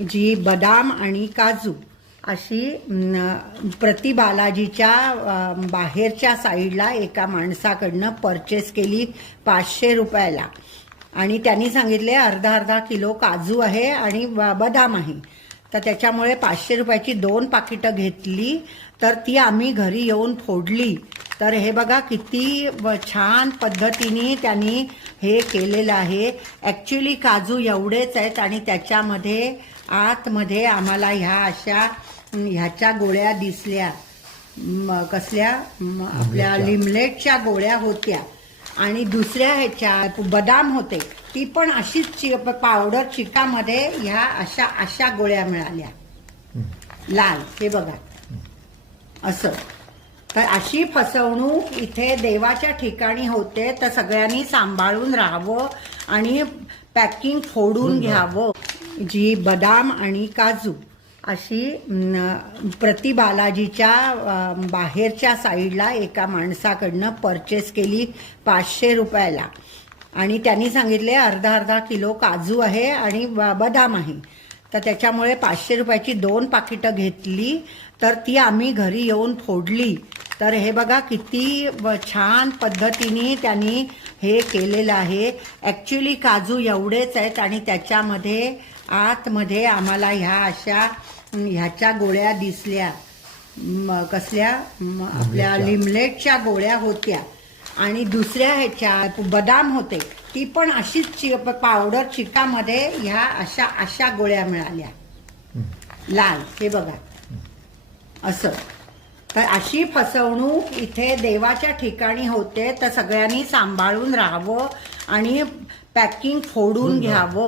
जी बदाम आणि काजू अशी प्रति बालाजीच्या बाहेरच्या साईडला एका माणसाकडनं परचेस केली 500 रुपयाला आणि त्यांनी सांगितले अर्धा अर्धा किलो काजू आहे आणि बदाम आहे. तर त्याच्यामुळे 500 रुपयाची 2 पाकिटं घेतली. तर ती आम्ही घरी येऊन फोडली. तर हे बघा किती छान पद्धतीने त्यांनी हे केलेलं आहे. ॲक्च्युली काजू एवढेच आहेत आणि त्याच्यामध्ये आतमध्ये आम्हाला ह्याच्या गोळ्या दिसल्या. कसल्या आपल्या लिमलेटच्या गोळ्या होत्या आणि दुसऱ्या ह्याच्या बदाम होते. ती पण अशीच पावडर चिकामध्ये ह्या अशा गोळ्या मिळाल्या लाल. हे बघा असं. तर अशी फसवणूक इथे देवाच्या ठिकाणी होते. तर सगळ्यांनी सांभाळून राहावं आणि पॅकिंग फोडून घ्यावं. जी बदाम आणि काजू अशी प्रति बालाजीच्या बाहेरच्या साईडला एका माणसाकडनं परचेस केली 500 रुपयाला आणि त्यांनी सांगितले अर्धा अर्धा किलो काजू आहे आणि बदाम आहे. तर त्याच्यामुळे 500 रुपयाची 2 पाकिटं घेतली. तर ती आम्ही घरी येऊन फोडली. तर हे बघा किती छान पद्धतीने त्यांनी हे केलेलं आहे. ॲक्च्युली काजू एवढेच आहेत आणि त्याच्यामध्ये आतमध्ये आम्हाला ह्याच्या गोळ्या दिसल्या. कसल्या आपल्या लिमलेटच्या गोळ्या होत्या आणि दुसऱ्या ह्याच्या बदाम होते. ती पण अशीच पावडर चिकामध्ये ह्या अशा गोळ्या मिळाल्या लाल. हे बघा असं. तर अशी फसवणूक इथे देवाच्या ठिकाणी होते. तर सगळ्यांनी सांभाळून राहावं आणि पॅकिंग फोडून घ्यावं.